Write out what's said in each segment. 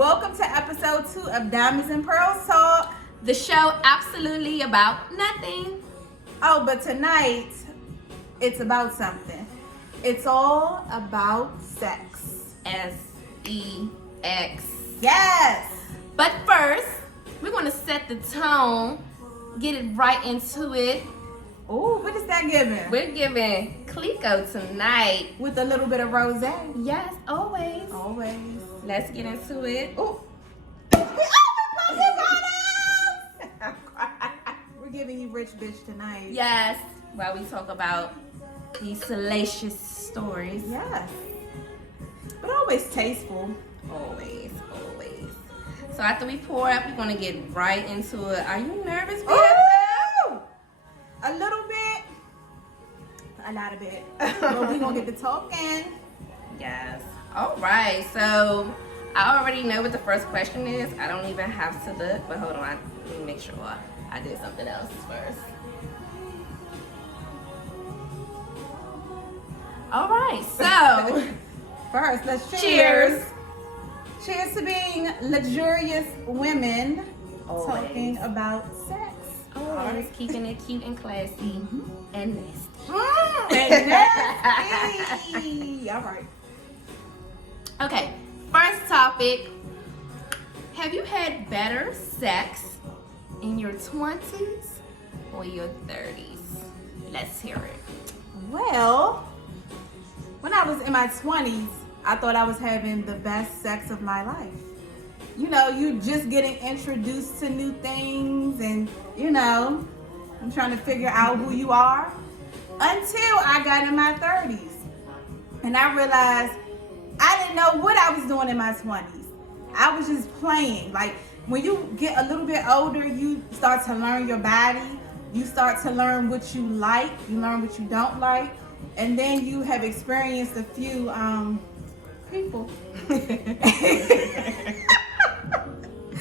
Welcome to episode 2 of Diamonds and Pearls Talk. The show absolutely about nothing. Oh, but tonight, it's about something. It's all about sex. S-E-X. Yes! But first, we're going to set the tone, get it right into it. Ooh, what is that giving? We're giving Clico tonight. With a little bit of rosé. Yes, always. Always. Let's get into it. Ooh. We're giving you rich bitch tonight. Yes, while we talk about these salacious stories. Yes. But always tasteful. Always. So after we pour up, we're going to get right into it. Are you nervous, BFF? Ooh! A little bit. A lot of it. But we're going to get to talking. Yes. All right. So I already know what the first question is. I don't even have to look. But hold on. Let me make sure I did something else first. All right. So first, let's cheers. Cheers to being luxurious women Always. talking about sex. Always keeping it cute and classy and nasty. And nasty. All right. Okay. First topic. Have you had better sex in your 20s or your 30s? Let's hear it. Well, when I was in my 20s, I thought I was having the best sex of my life. You know, you just getting introduced to new things and, you know, I'm trying to figure out who you are. Until I got in my 30s. And I realized I didn't know what I was doing in my 20s. I was just playing. Like, when you get a little bit older, you start to learn your body. You start to learn what you like. You learn what you don't like. And then you have experienced a few people.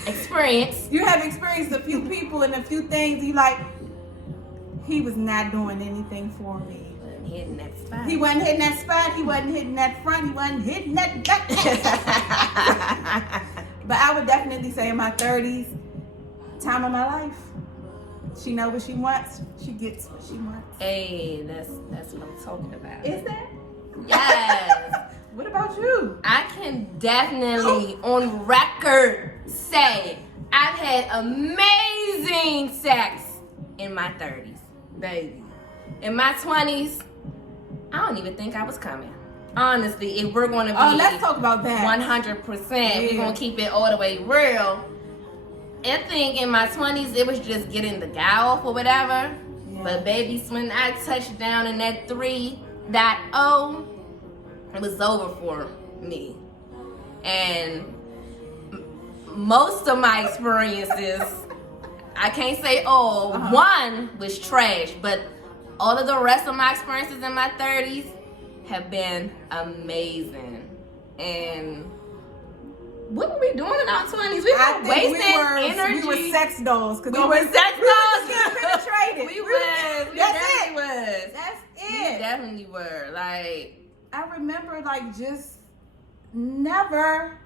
Experience. You have experienced a few people and a few things. You like, he was not doing anything for me. Hitting that spot. He wasn't hitting that spot. He wasn't hitting that front. He wasn't hitting that back. But I would definitely say in my 30s, time of my life. She knows what she wants. She gets what she wants. Hey, that's what I'm talking about. Is that? Yes. What about you? I can definitely, on record, say I've had amazing sex in my 30s, baby. In my 20s, I don't even think I was coming. Honestly, if we're going to be let's talk about that. 100%, we're going to keep it all the way real. I think in my 20s, it was just getting the guy off or whatever. Yeah. But baby, when I touched down in that 3.0, it was over for me. And most of my experiences, I can't say all, one was trash, but all of the rest of my experiences in my 30s have been amazing. And what were we doing in our 20s? We were wasting energy. We were sex dolls. We were sex dolls. Penetrated. We definitely was. That's it. We definitely were. Like, I remember, like, just never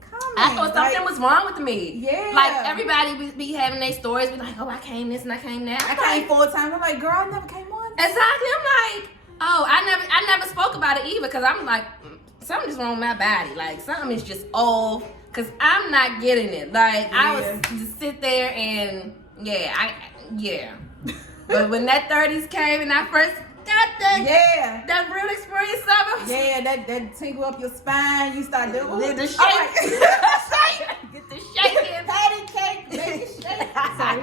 coming. I thought something was wrong with me. Yeah. Like, everybody would be having their stories. Be like, oh, I came this and I came that. I came 4 times. I'm like, girl, I never came once. Exactly. I'm like, oh, I never spoke about it either because I'm like, something's wrong with my body. Like, something is just off because I'm not getting it. Like, I was just sit there and, yeah. But when that 30s came and I first got that real experience of it. Yeah, that tingle up your spine. You start doing the shake. Get the shaking. Patty cake, baby shake. Sorry.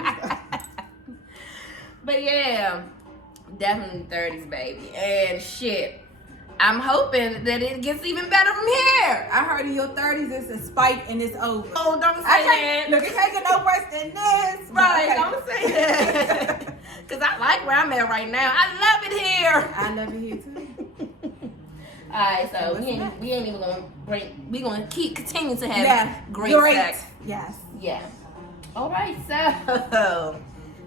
But yeah, definitely 30s, baby. And shit, I'm hoping that it gets even better from here. I heard in your 30s it's a spike and it's over. Oh, don't say that. Look, it can't get no worse than this. Right, don't say that. Because I like where I'm at right now. I love it here. I love it here too. Alright, so we ain't even gonna break. We gonna continue to have great sex. Yes. Yeah. Alright, so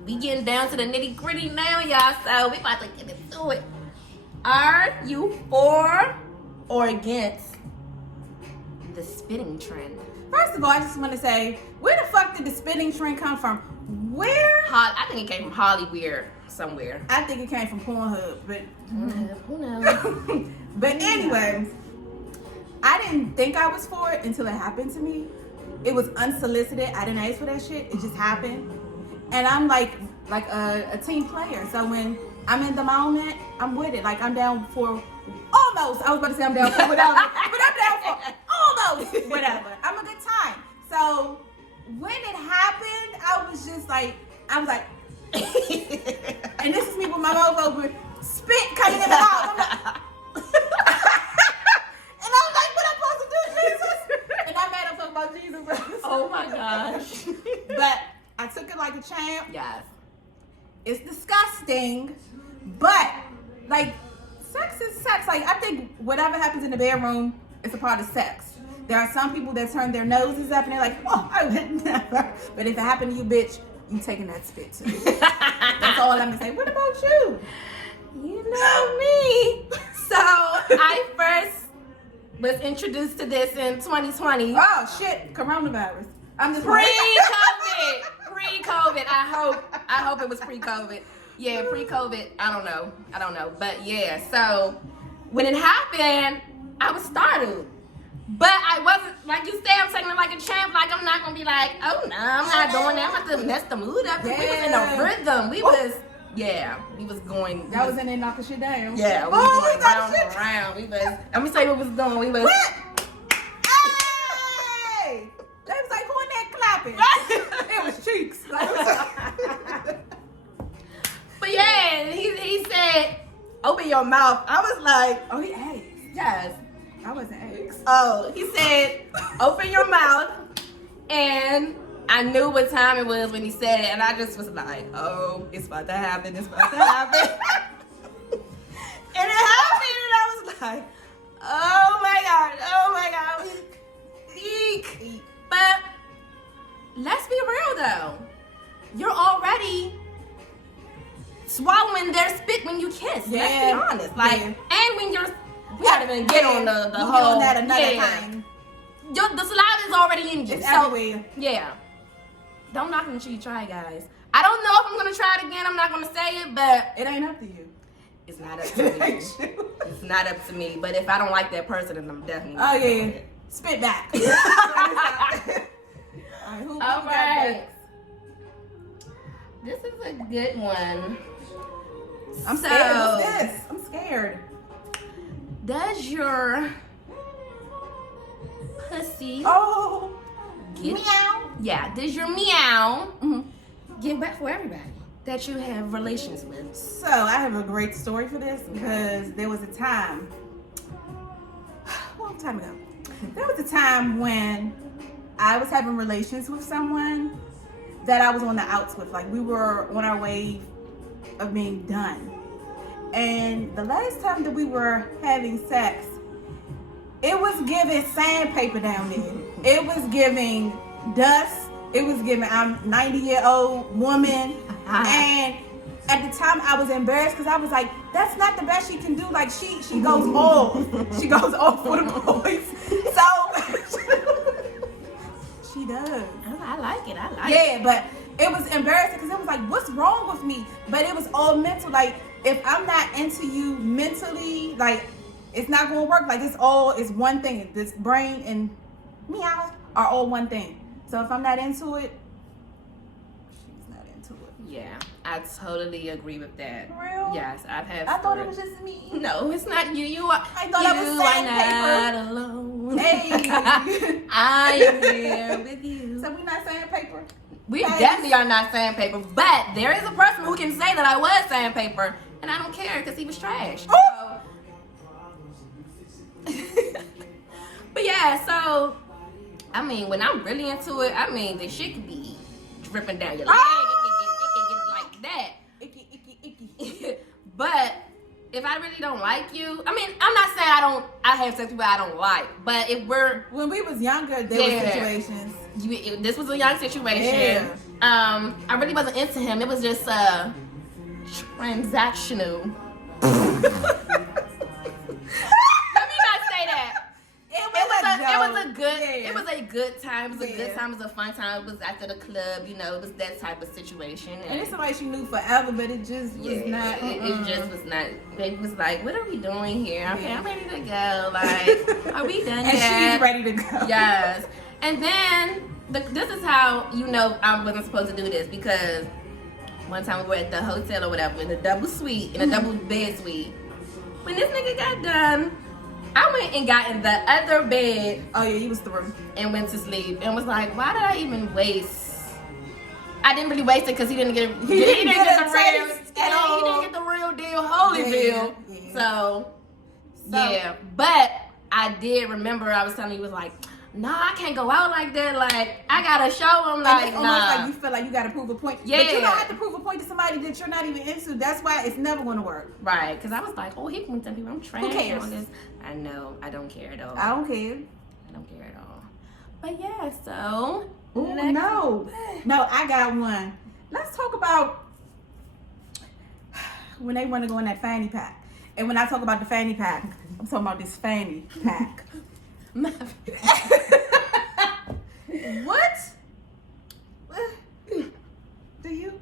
we getting down to the nitty gritty now, y'all. So we about to get into it. Are you for or against the spitting trend? First of all, I just want to say, where the fuck did the spitting trend come from? Where? I think it came from Hollywood somewhere. I think it came from Pornhub, but Who knows? but anyway, I didn't think I was for it until it happened to me. It was unsolicited. I didn't ask for that shit. It just happened, and I'm like a team player. So when I'm in the moment, I'm with it. Like I'm down for almost. I was about to say I'm down for whatever, but I'm down for almost whatever. I'm a good time. So when it happened, I was like, and this is me with my mouth open, spit coming in my mouth. I'm like, and I was like, what am I supposed to do, Jesus? And I made up talk about Jesus. Oh my gosh. But I took it like a champ. Yes. It's disgusting, but like sex is sex. Like I think whatever happens in the bedroom is a part of sex. There are some people that turn their noses up and they're like, oh, I would never. But if it happened to you, bitch, you taking that spit too. That's all I'm gonna say. What about you? You know me. So I first was introduced to this in 2020. Oh shit, coronavirus. I'm just Pre-COVID. Pre-COVID. I hope it was pre-COVID. Yeah, pre-COVID. I don't know. But yeah, so when it happened, I was startled. But I wasn't, like you said, I'm taking it like a champ. Like, I'm not going to be like, oh, no, I'm not doing that. I'm about to mess the mood up. Yeah. We was in a rhythm. We was going. That was in there knocking shit down. Yeah, we was going round and round. We was, let me say what was going. We was. What? Hey! They was like, who in there clapping? It was cheeks. But yeah, he said, open your mouth. I was like, Oh, he asked. yes. I wasn't asked. Oh, he said, open your mouth. And I knew what time it was when he said it. And I just was like, oh, it's about to happen. It's about to happen. And it happened. And I was like, oh my God. Eek. But let's be real though. You're already swallowing their spit when you kiss. Yeah. Let's be honest. Like, Yeah. and when you're, we gotta even get on the we'll whole. get on that another yeah. time. The saliva is already in you. It's So, everywhere. yeah. Don't knock it until you try, guys. I don't know if I'm gonna try it again. I'm not gonna say it, but It ain't up to you. it's not up to me. It's not up to me. But if I don't like that person, then I'm definitely. Oh, not yeah. doing it. Spit back. All right. This is a good one. I'm scared. What's this? I'm scared. Does your pussy Oh. get, Meow. yeah, does your meow Mhm. get wet for everybody that you have relations with? So I have a great story for this because there was a time, a long time ago, there was a time when I was having relations with someone that I was on the outs with. Like we were on our way of being done. And the last time that we were having sex, it was giving sandpaper down there. It was giving dust. It was giving, I'm 90-year-old woman. And at the time I was embarrassed because I was like, that's not the best she can do. Like she goes off. She goes off for the boys. So she does. Oh, I like it. Yeah, but it was embarrassing because it was like, what's wrong with me? But it was all mental. Like, if I'm not into you mentally, like, it's not going to work. Like, it's one thing. This brain and meow are all one thing. So if I'm not into it, she's not into it. Yeah, I totally agree with that. For real? Yes, I've had. I thought it was just me. No, it's not you. You are. I thought I was not sandpaper. alone. Hey. I am here with you. So we not sandpaper? We Guys. definitely are not sandpaper, but there is a person who can say that I was sandpaper, and I don't care because he was trash. Oh. But yeah, so I mean, when I'm really into it, I mean, the shit could be dripping down your leg. It can get like that. Icky. But if I really don't like you, I mean, I'm not saying I have sex with people I don't like, but if we're When we was younger, there were situations. this was a young situation. Yeah. I really wasn't into him. It was just transactional. Let me not say that. It was was a good time. It was a good time. It was a fun time. It was after the club, you know. It was that type of situation. And it's somebody she knew forever, but it just was not. It just was not. Baby was like, "What are we doing here? Okay, I'm ready to go. Like, are we done and yet?" she's ready to go. Yes. And then this is how you know I wasn't supposed to do this, because one time we were at the hotel or whatever in a double suite, in a double bed suite. When this nigga got done, I went and got in the other bed. Oh yeah, he was through. And went to sleep and was like, why did I even waste? I didn't really waste it because he didn't get the real. He didn't get the real deal, Holyfield. Yeah. So yeah, but I did remember I was telling you, was like, nah, I can't go out like that. Like, I gotta show him, like, it's almost like you feel like you gotta prove a point. Yeah. But you don't have to prove a point to somebody that you're not even into. That's why it's never gonna work. Right. Because I was like, oh, he can tell people I'm trash. Who cares? On this. I know. I don't care at all. I don't care. I don't care at all. But yeah, so. Ooh, no, I got one. Let's talk about when they want to go in that fanny pack. And when I talk about the fanny pack, I'm talking about this fanny pack. What? Do you?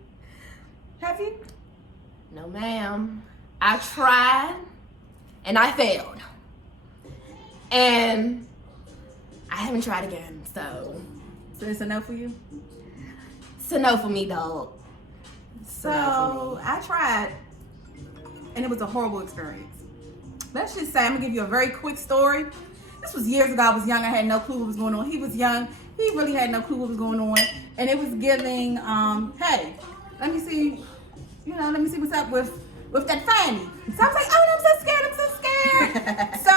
Have you? No, ma'am. I tried and I failed. And I haven't tried again, so it's a no for you? It's a no for me, dog. So I tried, and it was a horrible experience. Let's just say, I'm gonna give you a very quick story. This was years ago. I was young. I had no clue what was going on. He was young. He really had no clue what was going on. And it was giving, hey, let me see what's up with that fanny. So I was like, oh, I'm so scared. So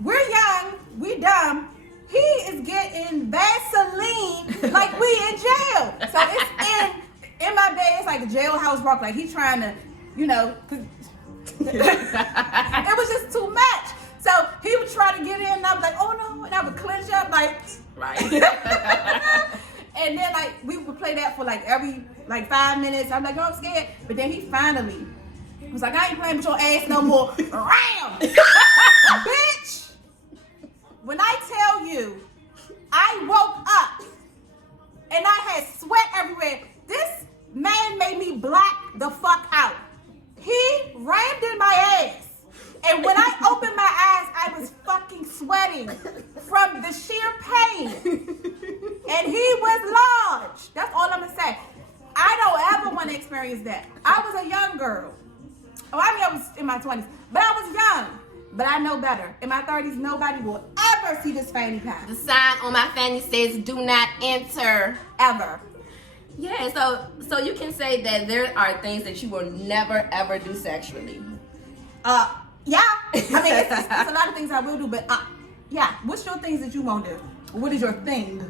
we're young, we dumb. He is getting Vaseline like we in jail. So it's in my bed. It's like a jailhouse rock. Like he's trying to, cause it was just too much. So he would try to get in, and I was like, oh no, and I would clench up like, right. And then like we would play that for like every 5 minutes. I'm like, oh, I'm scared. But then he finally was like, I ain't playing with your ass no more. Ram! Bitch! When I tell you, I woke up and I had sweat everywhere. This man made me black the fuck out. He rammed in my ass. And when I opened my eyes, I was fucking sweating from the sheer pain. And he was large. That's all I'm gonna say. I don't ever want to experience that. I was a young girl. Oh, I mean, I was in my 20s, but I was young. But I know better. In my 30s, nobody will ever see this fanny pack. The sign on my fanny says, do not enter. Ever. Yeah, so you can say that there are things that you will never, ever do sexually. Yeah. I mean, it's a lot of things I will do, but yeah. What's your things that you won't do? What is your thing?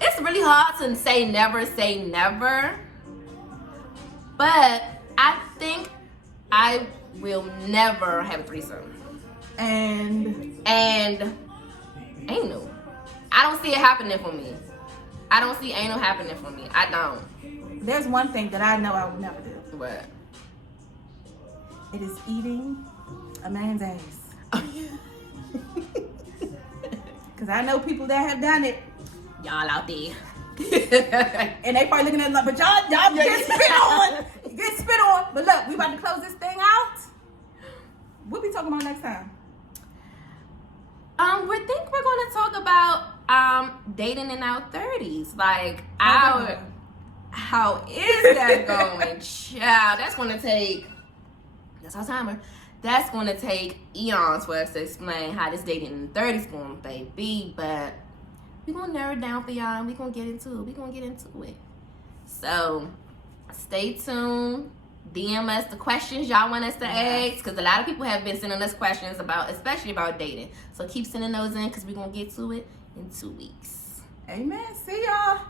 It's really hard to say never. But I think I will never have a threesome. And anal. I don't see it happening for me. I don't see anal happening for me. I don't. There's one thing that I know I will never do. What? It is eating a man's ass. Because I know people that have done it. Y'all out there. And they probably looking at it like, but y'all get spit on. Get spit on. But look, we about to close this thing out. What we talking about next time? We think we're going to talk about dating in our 30s. Like, how is that going? Child, that's going to take, that's our timer. That's going to take eons for us to explain how this dating in the 30s going, baby. But we're going to narrow it down for y'all, and we're going to get into it. So, stay tuned. DM us the questions y'all want us to ask, because a lot of people have been sending us questions especially about dating. So keep sending those in, because we're going to get to it in 2 weeks. Amen. See y'all.